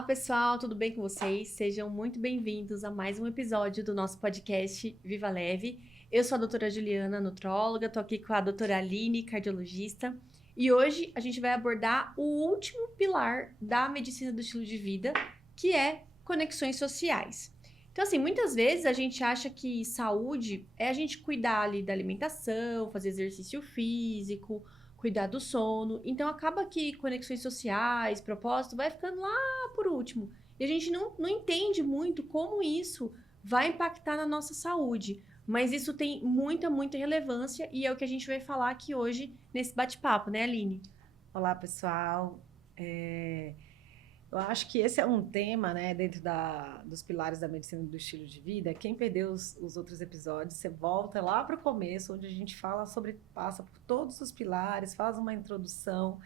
Olá, pessoal, tudo bem com vocês? Sejam muito bem-vindos a mais um episódio do nosso podcast Viva Leve. Eu sou a doutora Juliana, nutróloga, tô aqui com a doutora Aline, cardiologista, e hoje a gente vai abordar o último pilar da medicina do estilo de vida, que é conexões sociais. Então, assim, muitas vezes a gente acha que saúde é a gente cuidar ali da alimentação, fazer exercício físico, cuidar do sono. Então, acaba que conexões sociais, propósito, vai ficando lá por último. E a gente não entende muito como isso vai impactar na nossa saúde. Mas isso tem muita relevância e é o que a gente vai falar aqui hoje nesse bate-papo, né, Aline? Olá, pessoal. Eu acho que esse é um tema, né, dentro dos pilares da medicina do estilo de vida. Quem perdeu os outros episódios, você volta lá para o começo, onde a gente passa por todos os pilares, faz uma introdução,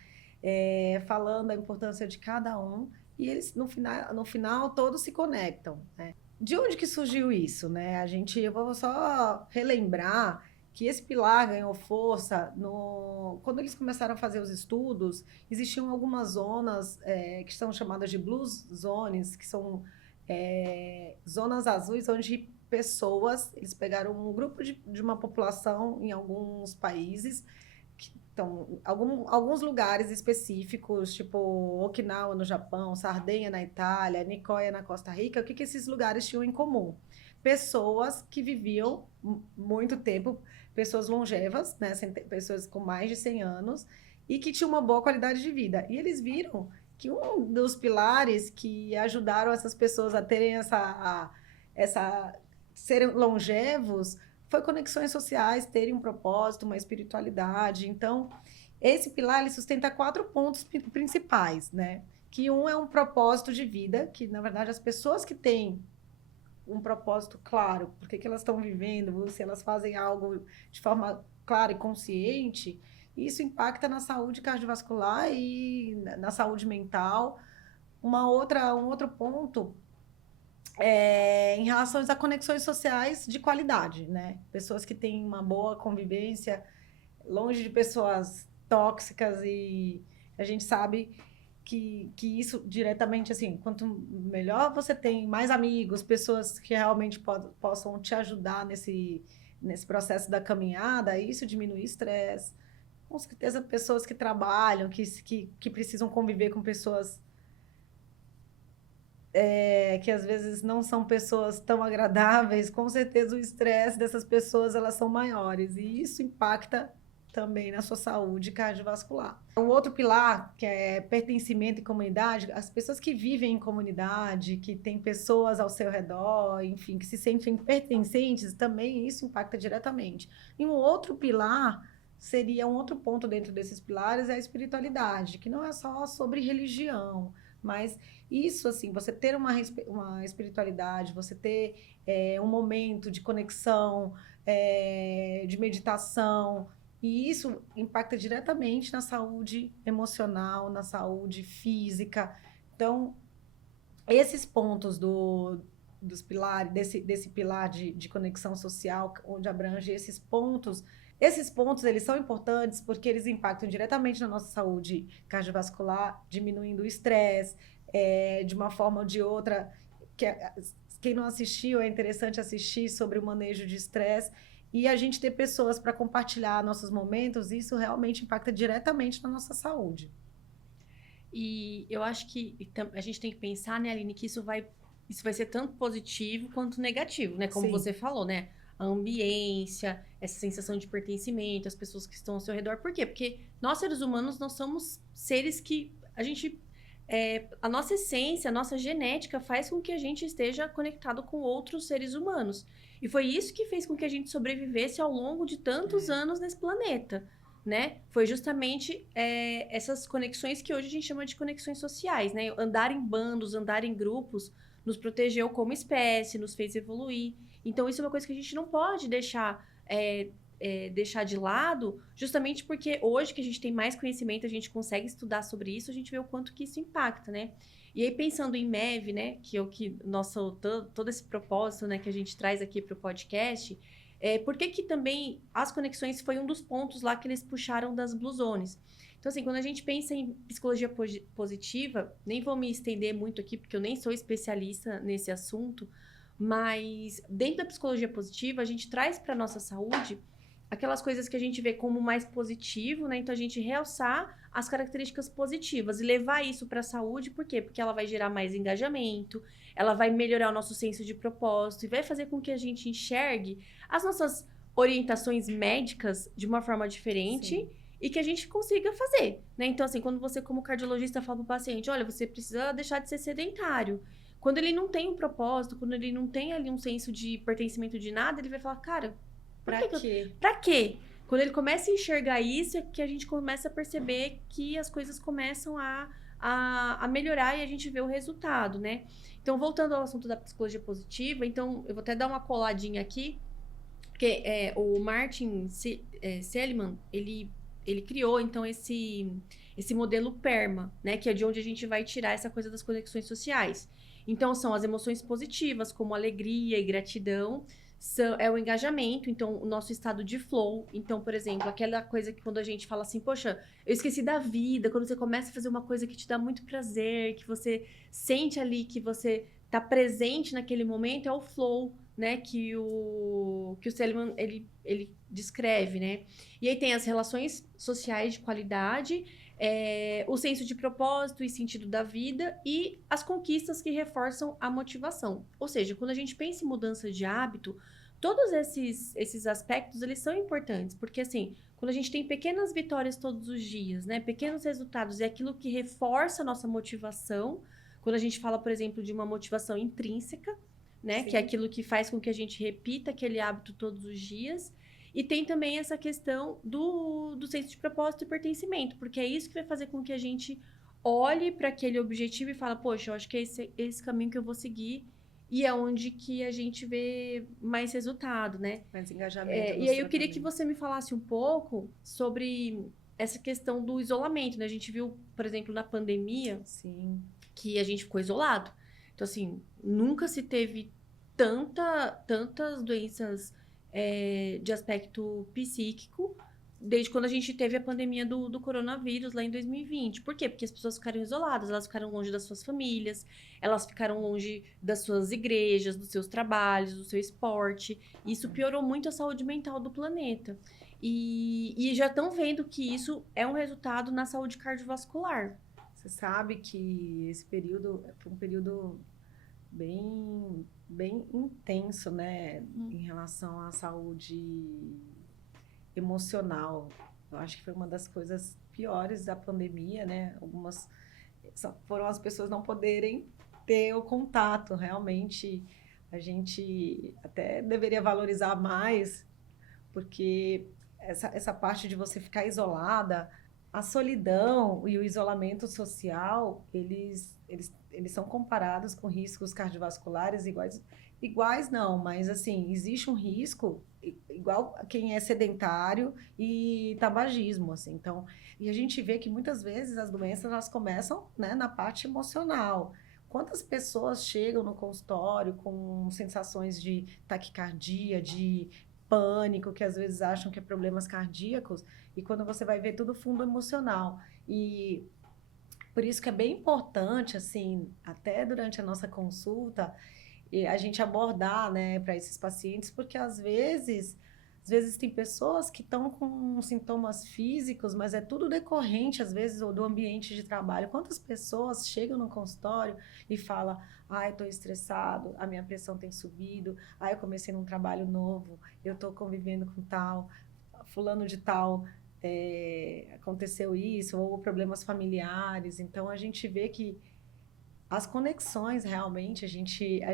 falando a importância de cada um, e eles, no final todos se conectam, né? De onde que surgiu isso, né? Eu vou só relembrar que esse pilar ganhou força quando eles começaram a fazer os estudos. Existiam algumas zonas que são chamadas de blue zones, que são zonas azuis, onde eles pegaram um grupo de uma população em alguns países, então, alguns lugares específicos, tipo Okinawa no Japão, Sardenha na Itália, Nicoya na Costa Rica. O que esses lugares tinham em comum? Pessoas que viviam muito tempo, pessoas longevas, né, pessoas com mais de 100 anos, e que tinham uma boa qualidade de vida. E eles viram que um dos pilares que ajudaram essas pessoas a terem serem longevos foi conexões sociais, terem um propósito, uma espiritualidade. Então, esse pilar ele sustenta 4 pontos principais, né? Que um é um propósito de vida, que na verdade as pessoas que têm um propósito claro, por que elas estão vivendo, se elas fazem algo de forma clara e consciente, isso impacta na saúde cardiovascular e na saúde mental. Um outro ponto em relação a conexões sociais de qualidade, né? Pessoas que têm uma boa convivência, longe de pessoas tóxicas, e a gente sabe que isso diretamente, assim, quanto melhor você tem, mais amigos, pessoas que realmente possam te ajudar nesse processo da caminhada, isso diminui o estresse. Com certeza, pessoas que trabalham, que precisam conviver com pessoas que às vezes não são pessoas tão agradáveis, com certeza o estresse dessas pessoas elas são maiores, e isso impacta também na sua saúde cardiovascular. O outro pilar, que é pertencimento e comunidade, as pessoas que vivem em comunidade, que têm pessoas ao seu redor, enfim, que se sentem pertencentes, também isso impacta diretamente. E um outro pilar seria um outro ponto dentro desses pilares, é a espiritualidade, que não é só sobre religião, mas isso, assim, você ter uma espiritualidade, você ter um momento de conexão, de meditação, e isso impacta diretamente na saúde emocional, na saúde física. Então, esses pontos dos pilares, desse pilar de conexão social, onde abrange esses pontos, eles são importantes porque eles impactam diretamente na nossa saúde cardiovascular, diminuindo o estresse, de uma forma ou de outra. Que, quem não assistiu, é interessante assistir sobre o manejo de estresse, e a gente ter pessoas para compartilhar nossos momentos, isso realmente impacta diretamente na nossa saúde. E eu acho que a gente tem que pensar, né, Aline, que isso vai ser tanto positivo quanto negativo, né? Como Sim. você falou, né? A ambiência, essa sensação de pertencimento, as pessoas que estão ao seu redor. Por quê? Porque nós, seres humanos, nós somos seres que a gente. A nossa essência, a nossa genética faz com que a gente esteja conectado com outros seres humanos. E foi isso que fez com que a gente sobrevivesse ao longo de tantos anos nesse planeta, né? Foi justamente essas conexões que hoje a gente chama de conexões sociais, né? Andar em bandos, andar em grupos, nos protegeu como espécie, nos fez evoluir. Então, isso é uma coisa que a gente não pode deixar de lado, justamente porque hoje que a gente tem mais conhecimento, a gente consegue estudar sobre isso, a gente vê o quanto que isso impacta, né? E aí, pensando em MEV, né, que é o que todo esse propósito, né, que a gente traz aqui para o podcast, por que também as conexões foi um dos pontos lá que eles puxaram das Blue Zones? Então, assim, quando a gente pensa em psicologia positiva, nem vou me estender muito aqui, porque eu nem sou especialista nesse assunto, mas dentro da psicologia positiva, a gente traz para nossa saúde aquelas coisas que a gente vê como mais positivo, né? Então, a gente realçar as características positivas e levar isso para a saúde, por quê? Porque ela vai gerar mais engajamento, ela vai melhorar o nosso senso de propósito e vai fazer com que a gente enxergue as nossas orientações médicas de uma forma diferente. Sim. E que a gente consiga fazer, né? Então, assim, quando você, como cardiologista, fala para o paciente, olha, você precisa deixar de ser sedentário. Quando ele não tem um propósito, quando ele não tem ali um senso de pertencimento de nada, ele vai falar, cara, Pra quê? pra quê? Quando ele começa a enxergar isso, é que a gente começa a perceber que as coisas começam a melhorar e a gente vê o resultado, né? Então, voltando ao assunto da psicologia positiva, então, eu vou até dar uma coladinha aqui, porque o Martin Seligman, ele criou, então, esse modelo PERMA, né? Que é de onde a gente vai tirar essa coisa das conexões sociais. Então, são as emoções positivas, como alegria e gratidão, é o engajamento, então, o nosso estado de flow. Então, por exemplo, aquela coisa que quando a gente fala assim, poxa, eu esqueci da vida, quando você começa a fazer uma coisa que te dá muito prazer, que você sente ali que você tá presente naquele momento, é o flow, né, que o Seligman, ele descreve, né? E aí tem as relações sociais de qualidade, o senso de propósito e sentido da vida e as conquistas que reforçam a motivação. Ou seja, quando a gente pensa em mudança de hábito, todos esses aspectos, eles são importantes, porque assim, quando a gente tem pequenas vitórias todos os dias, né, pequenos resultados, é aquilo que reforça a nossa motivação. Quando a gente fala, por exemplo, de uma motivação intrínseca, né, Sim. que é aquilo que faz com que a gente repita aquele hábito todos os dias. E tem também essa questão do senso de propósito e pertencimento, porque é isso que vai fazer com que a gente olhe para aquele objetivo e fala, poxa, eu acho que é esse caminho que eu vou seguir e é onde que a gente vê mais resultado, né? Mais engajamento E nos aí eu queria que tratamentos. você me falasse um pouco sobre essa questão do isolamento, né? A gente viu, por exemplo, na pandemia, Sim. que a gente ficou isolado. Então, assim, nunca se teve tantas doenças de aspecto psíquico desde quando a gente teve a pandemia do coronavírus lá em 2020. Por quê? Porque as pessoas ficaram isoladas, elas ficaram longe das suas famílias, elas ficaram longe das suas igrejas, dos seus trabalhos, do seu esporte. E isso piorou muito a saúde mental do planeta. E já estão vendo que isso é um resultado na saúde cardiovascular. Você sabe que esse período foi um período bem intenso, né, em relação à saúde emocional. Eu acho que foi uma das coisas piores da pandemia, né? Foram as pessoas não poderem ter o contato. Realmente, a gente até deveria valorizar mais, porque essa parte de você ficar isolada, a solidão e o isolamento social, eles são comparados com riscos cardiovasculares iguais não, mas assim, existe um risco igual a quem é sedentário e tabagismo, assim. Então, e a gente vê que muitas vezes as doenças elas começam, né, na parte emocional. Quantas pessoas chegam no consultório com sensações de taquicardia, de pânico, que às vezes acham que é problemas cardíacos, e quando você vai ver tudo fundo emocional. E por isso que é bem importante, assim, até durante a nossa consulta, a gente abordar, né, para esses pacientes, porque às vezes tem pessoas que estão com sintomas físicos, mas é tudo decorrente, às vezes, ou do ambiente de trabalho. Quantas pessoas chegam no consultório e falam, eu estou estressado, a minha pressão tem subido, eu comecei num trabalho novo, eu estou convivendo com tal, fulano de tal, aconteceu isso, ou problemas familiares. Então, a gente vê que as conexões, realmente, a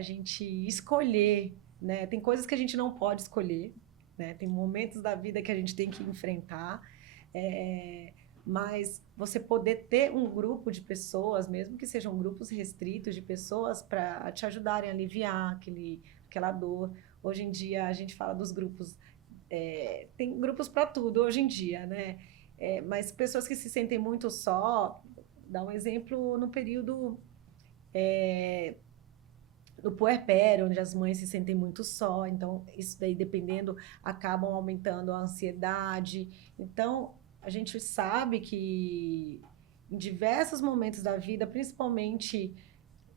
gente escolher, né? Tem coisas que a gente não pode escolher, né? Tem momentos da vida que a gente tem que enfrentar, mas você poder ter um grupo de pessoas, mesmo que sejam grupos restritos de pessoas, para te ajudarem a aliviar aquela dor. Hoje em dia, a gente fala dos grupos, tem grupos para tudo hoje em dia, né? Mas pessoas que se sentem muito só, dá um exemplo no período no puerpério, onde as mães se sentem muito só, então isso daí dependendo acabam aumentando a ansiedade. Então a gente sabe que em diversos momentos da vida, principalmente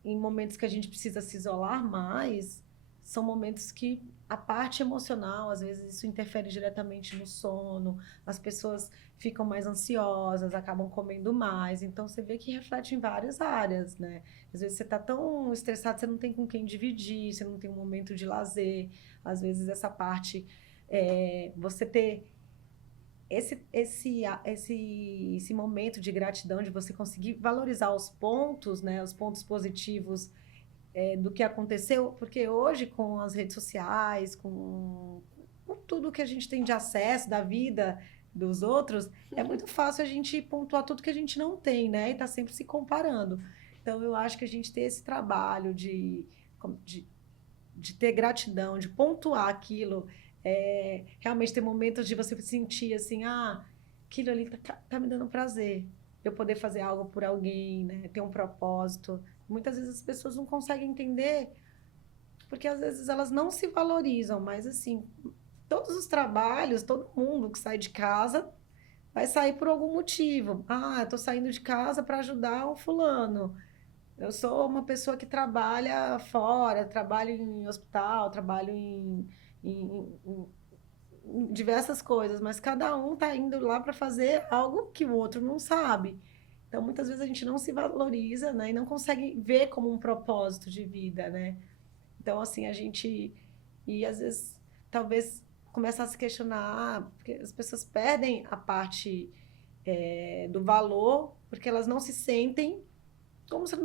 em momentos que a gente precisa se isolar mais, são momentos que a parte emocional, às vezes isso interfere diretamente no sono, as pessoas ficam mais ansiosas, acabam comendo mais, então você vê que reflete em várias áreas, né? Às vezes você tá tão estressado, você não tem com quem dividir, você não tem um momento de lazer, às vezes essa parte, você ter esse momento de gratidão, de você conseguir valorizar os pontos, né, os pontos positivos do que aconteceu, porque hoje com as redes sociais, com tudo que a gente tem de acesso da vida dos outros, é muito fácil a gente pontuar tudo que a gente não tem, né, e tá sempre se comparando. Então eu acho que a gente ter esse trabalho de ter gratidão, de pontuar aquilo, realmente ter momentos de você sentir assim, aquilo ali tá me dando prazer, eu poder fazer algo por alguém, né? Ter um propósito. Muitas vezes as pessoas não conseguem entender, porque às vezes elas não se valorizam, mas assim, todos os trabalhos, todo mundo que sai de casa vai sair por algum motivo. Eu tô saindo de casa para ajudar o fulano. Eu sou uma pessoa que trabalha fora, trabalho em hospital, trabalho em diversas coisas, mas cada um tá indo lá para fazer algo que o outro não sabe. Então, muitas vezes a gente não se valoriza, né, e não consegue ver como um propósito de vida, né? Então, assim, e às vezes, talvez começar a se questionar, porque as pessoas perdem a parte do valor, porque elas não se sentem como se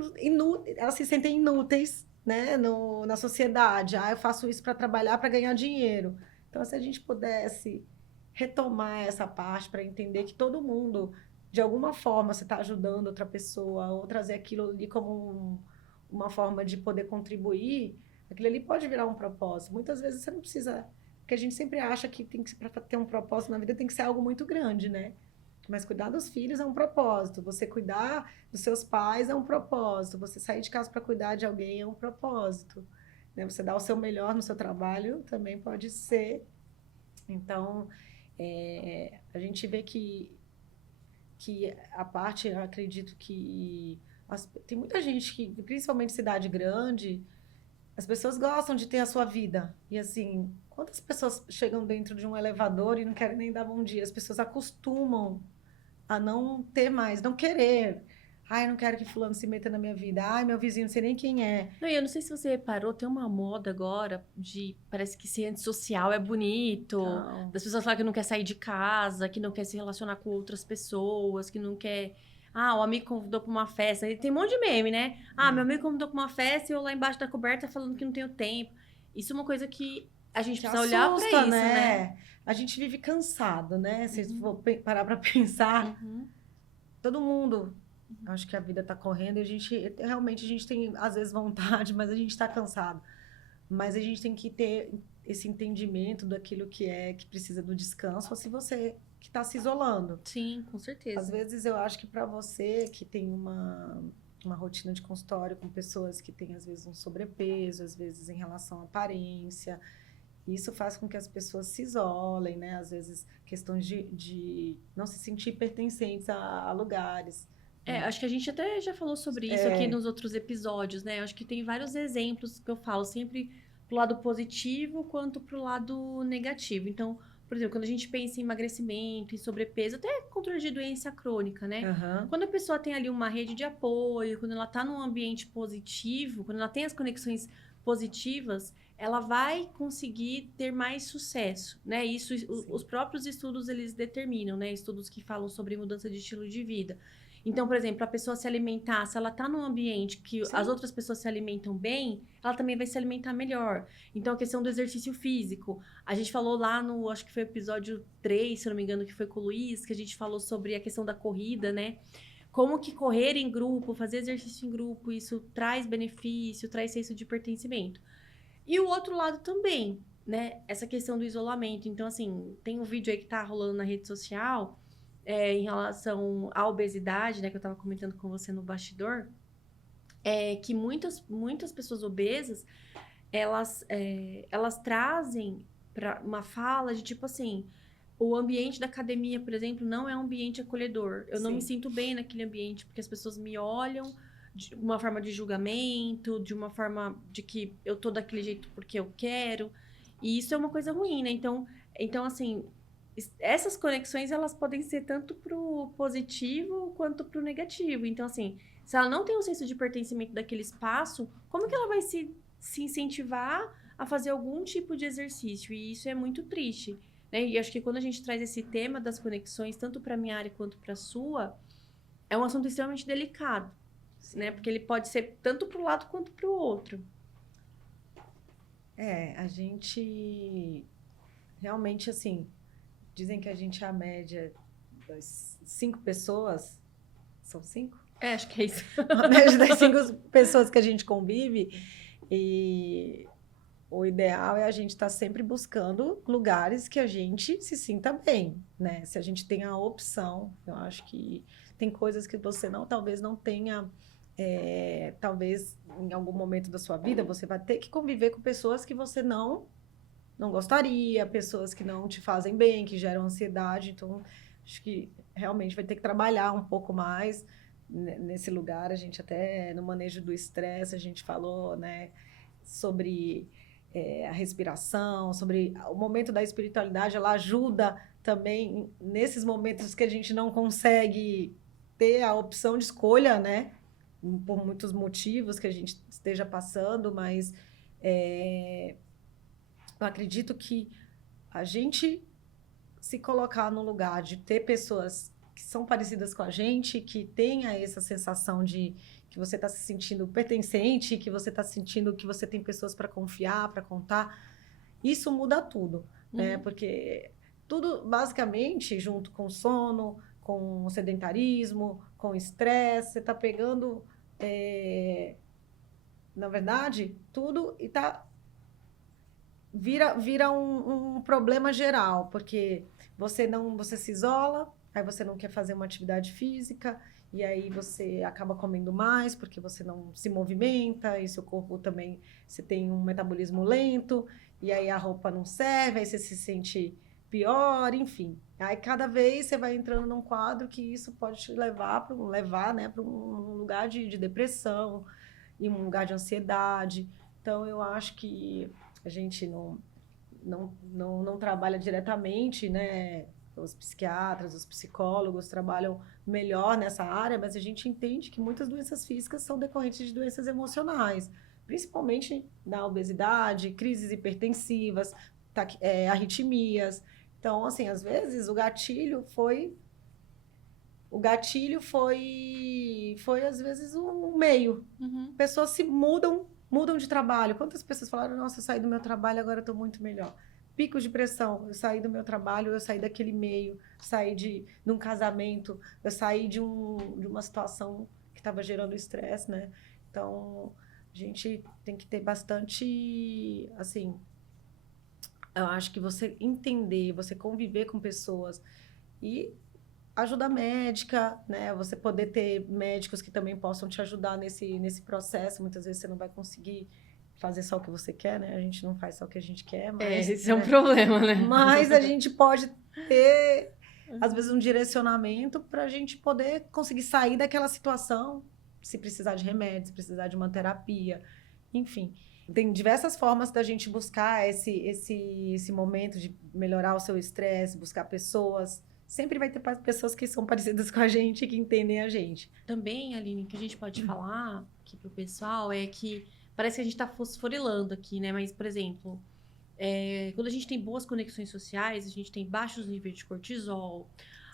elas se sentem inúteis, né, na sociedade. Eu faço isso para trabalhar, para ganhar dinheiro. Então, se a gente pudesse retomar essa parte para entender que todo mundo, de alguma forma, você está ajudando outra pessoa, ou trazer aquilo ali como uma forma de poder contribuir, aquilo ali pode virar um propósito. Muitas vezes você não precisa, porque a gente sempre acha que tem que para ter um propósito na vida tem que ser algo muito grande, né? Mas cuidar dos filhos é um propósito. Você cuidar dos seus pais é um propósito. Você sair de casa para cuidar de alguém é um propósito. Né? Você dar o seu melhor no seu trabalho também pode ser. Então, a gente vê que a parte, eu acredito que tem muita gente que, principalmente cidade grande, as pessoas gostam de ter a sua vida. E assim, quantas pessoas chegam dentro de um elevador e não querem nem dar bom dia? As pessoas acostumam a não ter mais, não querer. Eu não quero que fulano se meta na minha vida. Meu vizinho, não sei nem quem é. Não, e eu não sei se você reparou, tem uma moda agora de parece que ser antissocial é bonito, Então, das pessoas falam que não quer sair de casa, que não quer se relacionar com outras pessoas, que não quer. O amigo convidou pra uma festa. E tem um monte de meme, né? Meu amigo convidou pra uma festa e eu lá embaixo da coberta falando que não tenho tempo. Isso é uma coisa que a gente te precisa olhar pra assusta, isso, né? né? A gente vive cansado, né? Se Uhum, for parar para pensar, uhum, todo mundo, acho que a vida tá correndo e realmente a gente tem às vezes vontade, mas a gente está cansado. Mas a gente tem que ter esse entendimento daquilo que precisa do descanso, ou se você que está se isolando. sim, com Às certeza. vezes eu acho que para você que tem uma rotina de consultório com pessoas que têm às vezes um sobrepeso, às vezes em relação à aparência, isso faz com que as pessoas se isolem, né? Às vezes questões de não se sentir pertencentes a lugares, né? Acho que a gente até já falou sobre isso aqui nos outros episódios, né? Acho que tem vários exemplos que eu falo sempre pro lado positivo quanto pro lado negativo. Então, por exemplo, quando a gente pensa em emagrecimento, em sobrepeso, até controle de doença crônica, né? Aham. Quando a pessoa tem ali uma rede de apoio, quando ela tá num ambiente positivo, quando ela tem as conexões positivas, ela vai conseguir ter mais sucesso, né? Isso os próprios estudos eles determinam, né? Estudos que falam sobre mudança de estilo de vida. Então, por exemplo, a pessoa se alimentar, se ela tá num ambiente que as Sim. outras pessoas se alimentam bem, ela também vai se alimentar melhor. Então, a questão do exercício físico. A gente falou lá no, acho que foi episódio 3, se eu não me engano, que foi com o Luiz, que a gente falou sobre a questão da corrida, né? Como que correr em grupo, fazer exercício em grupo, isso traz benefício, traz senso de pertencimento. E o outro lado também, né? Essa questão do isolamento. Então, assim, tem um vídeo aí que tá rolando na rede social em relação à obesidade, né? Que eu tava comentando com você no bastidor. Que muitas pessoas obesas, elas trazem para uma fala de tipo assim... o ambiente da academia, por exemplo, não é um ambiente acolhedor. Eu não me Sim. sinto bem naquele ambiente, porque as pessoas me olham de uma forma de julgamento, de uma forma de que eu tô daquele jeito porque eu quero. E isso é uma coisa ruim, né? Então assim, essas conexões, elas podem ser tanto pro positivo quanto pro negativo. Então, assim, se ela não tem um senso de pertencimento daquele espaço, como que ela vai se incentivar a fazer algum tipo de exercício? E isso é muito triste. Né? E acho que quando a gente traz esse tema das conexões, tanto para minha área quanto para a sua, é um assunto extremamente delicado, né? Porque ele pode ser tanto para o lado quanto para o outro. A gente realmente, assim, dizem que a gente é a média das 5 pessoas, são 5? Acho que é isso. A média das 5 pessoas que a gente convive, e o ideal é a gente estar sempre buscando lugares que a gente se sinta bem, né? Se a gente tem a opção, eu acho que tem coisas que você talvez não tenha, talvez em algum momento da sua vida você vai ter que conviver com pessoas que você não gostaria, pessoas que não te fazem bem, que geram ansiedade. Então, acho que realmente vai ter que trabalhar um pouco mais nesse lugar. A gente até no manejo do estresse, a gente falou, né, sobre a respiração, sobre o momento da espiritualidade. Ela ajuda também nesses momentos que a gente não consegue ter a opção de escolha, né, por muitos motivos que a gente esteja passando, mas eu acredito que a gente se colocar no lugar de ter pessoas que são parecidas com a gente, que tenha essa sensação de que você está se sentindo pertencente, que você está sentindo que você tem pessoas para confiar, para contar, isso muda tudo, né? Porque tudo, basicamente, junto com o sono, com o sedentarismo, com o estresse, você está pegando, na verdade, tudo e vira um problema geral, porque você se isola, aí você não quer fazer uma atividade física, e aí você acaba comendo mais porque você não se movimenta, e seu corpo também, você tem um metabolismo lento, e aí a roupa não serve, aí você se sente pior, enfim. Aí cada vez você vai entrando num quadro que isso pode te levar, né, para um lugar de depressão e um lugar de ansiedade. Então eu acho que a gente não trabalha diretamente, né? Os psiquiatras, os psicólogos trabalham melhor nessa área, mas a gente entende que muitas doenças físicas são decorrentes de doenças emocionais, principalmente na obesidade, crises hipertensivas, arritmias. Então, assim, às vezes o gatilho foi às vezes um meio. Pessoas se mudam de trabalho. Quantas pessoas falaram, nossa, eu saí do meu trabalho, agora eu estou muito melhor. Picos de pressão, eu saí do meu trabalho, eu saí daquele meio, saí de um casamento, eu saí de uma situação que estava gerando estresse, né? Então, a gente tem que ter bastante, assim, eu acho que você entender, você conviver com pessoas e ajuda médica, né? Você poder ter médicos que também possam te ajudar nesse processo. Muitas vezes você não vai conseguir fazer só o que você quer, né? A gente não faz só o que a gente quer, mas... Esse é um problema, né? Mas a gente pode ter, às vezes, um direcionamento para a gente poder conseguir sair daquela situação, se precisar de remédio, se precisar de uma terapia, enfim. Tem diversas formas da gente buscar esse momento de melhorar o seu estresse, buscar pessoas. Sempre vai ter pessoas que são parecidas com a gente, que entendem a gente. Também, Aline, o que a gente pode falar aqui pro pessoal é que parece que a gente tá fosforilando aqui, né? Mas, por exemplo, quando a gente tem boas conexões sociais, a gente tem baixos níveis de cortisol,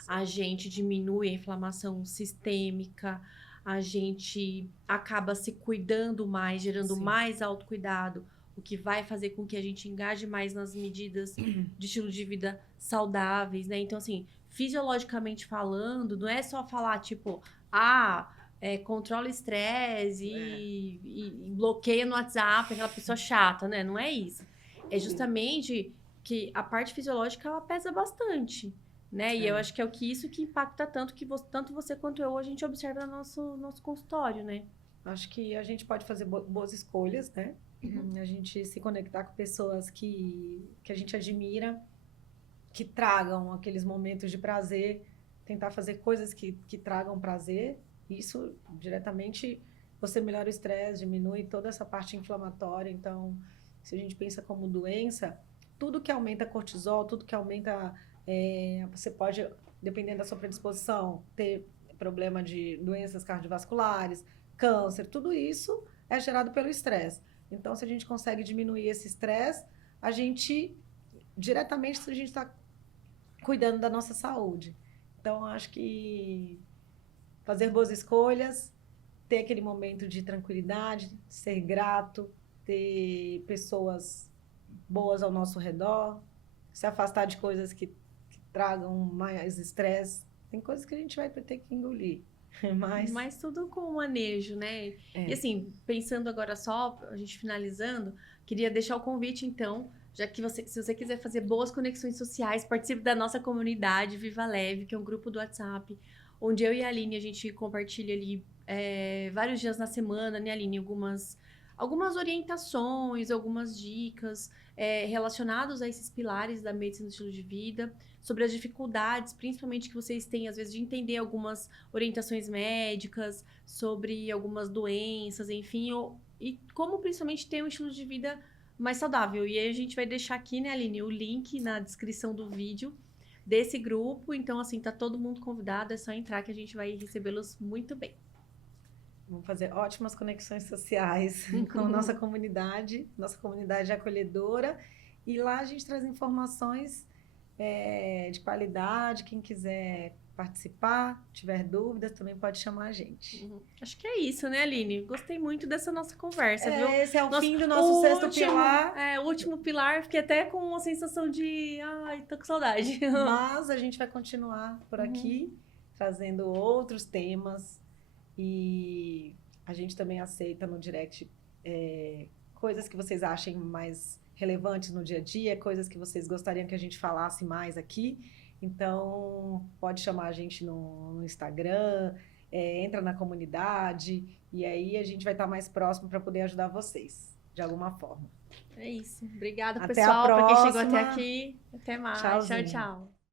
a gente diminui a inflamação sistêmica, a gente acaba se cuidando mais, gerando mais autocuidado, o que vai fazer com que a gente engaje mais nas medidas de estilo de vida saudáveis, né? Então, assim, fisiologicamente falando, não é só falar, tipo, controla o estresse e bloqueia no WhatsApp aquela pessoa chata, né? Não é isso. É justamente que a parte fisiológica, ela pesa bastante, né? E eu acho que é isso que impacta tanto, que tanto você quanto eu, a gente observa no nosso consultório, né? Acho que a gente pode fazer boas escolhas, né? A gente se conectar com pessoas que a gente admira, que tragam aqueles momentos de prazer, tentar fazer coisas que tragam prazer. Isso diretamente você melhora o estresse, diminui toda essa parte inflamatória. Então, se a gente pensa como doença, tudo que aumenta cortisol, tudo que aumenta, você pode, dependendo da sua predisposição, ter problema de doenças cardiovasculares, câncer, tudo isso é gerado pelo estresse. Então, se a gente consegue diminuir esse estresse, a gente, diretamente, a gente está cuidando da nossa saúde. Então, acho que fazer boas escolhas, ter aquele momento de tranquilidade, ser grato, ter pessoas boas ao nosso redor, se afastar de coisas que tragam mais estresse. Tem coisas que a gente vai ter que engolir. Mas tudo com manejo, né? E assim, pensando agora só, a gente finalizando, queria deixar o convite, então, já que se você quiser fazer boas conexões sociais, participe da nossa comunidade Viva Leve, que é um grupo do WhatsApp, onde eu e a Aline, a gente compartilha ali vários dias na semana, né, Aline? Algumas orientações, algumas dicas relacionadas a esses pilares da medicina do estilo de vida, sobre as dificuldades, principalmente que vocês têm, às vezes, de entender algumas orientações médicas, sobre algumas doenças, enfim, e como principalmente ter um estilo de vida mais saudável. E aí a gente vai deixar aqui, né, Aline, o link na descrição do vídeo desse grupo. Então, assim, tá todo mundo convidado, é só entrar que a gente vai recebê-los muito bem. Vamos fazer ótimas conexões sociais com a nossa comunidade acolhedora. E lá a gente traz informações de qualidade. Quem quiser participar, tiver dúvidas, também pode chamar a gente. Acho que é isso, né, Aline? Gostei muito dessa nossa conversa, viu? Esse é o fim do nosso sexto pilar. O último pilar, fiquei até com uma sensação de... Ai, tô com saudade. Mas a gente vai continuar por aqui, trazendo outros temas. E a gente também aceita no direct coisas que vocês achem mais relevantes no dia a dia, coisas que vocês gostariam que a gente falasse mais aqui. Então, pode chamar a gente no Instagram, entra na comunidade, e aí a gente vai estar mais próximo para poder ajudar vocês, de alguma forma. É isso. Obrigada, Até pessoal, para quem chegou até próxima. aqui. Até mais. Tchauzinho. Tchau, tchau.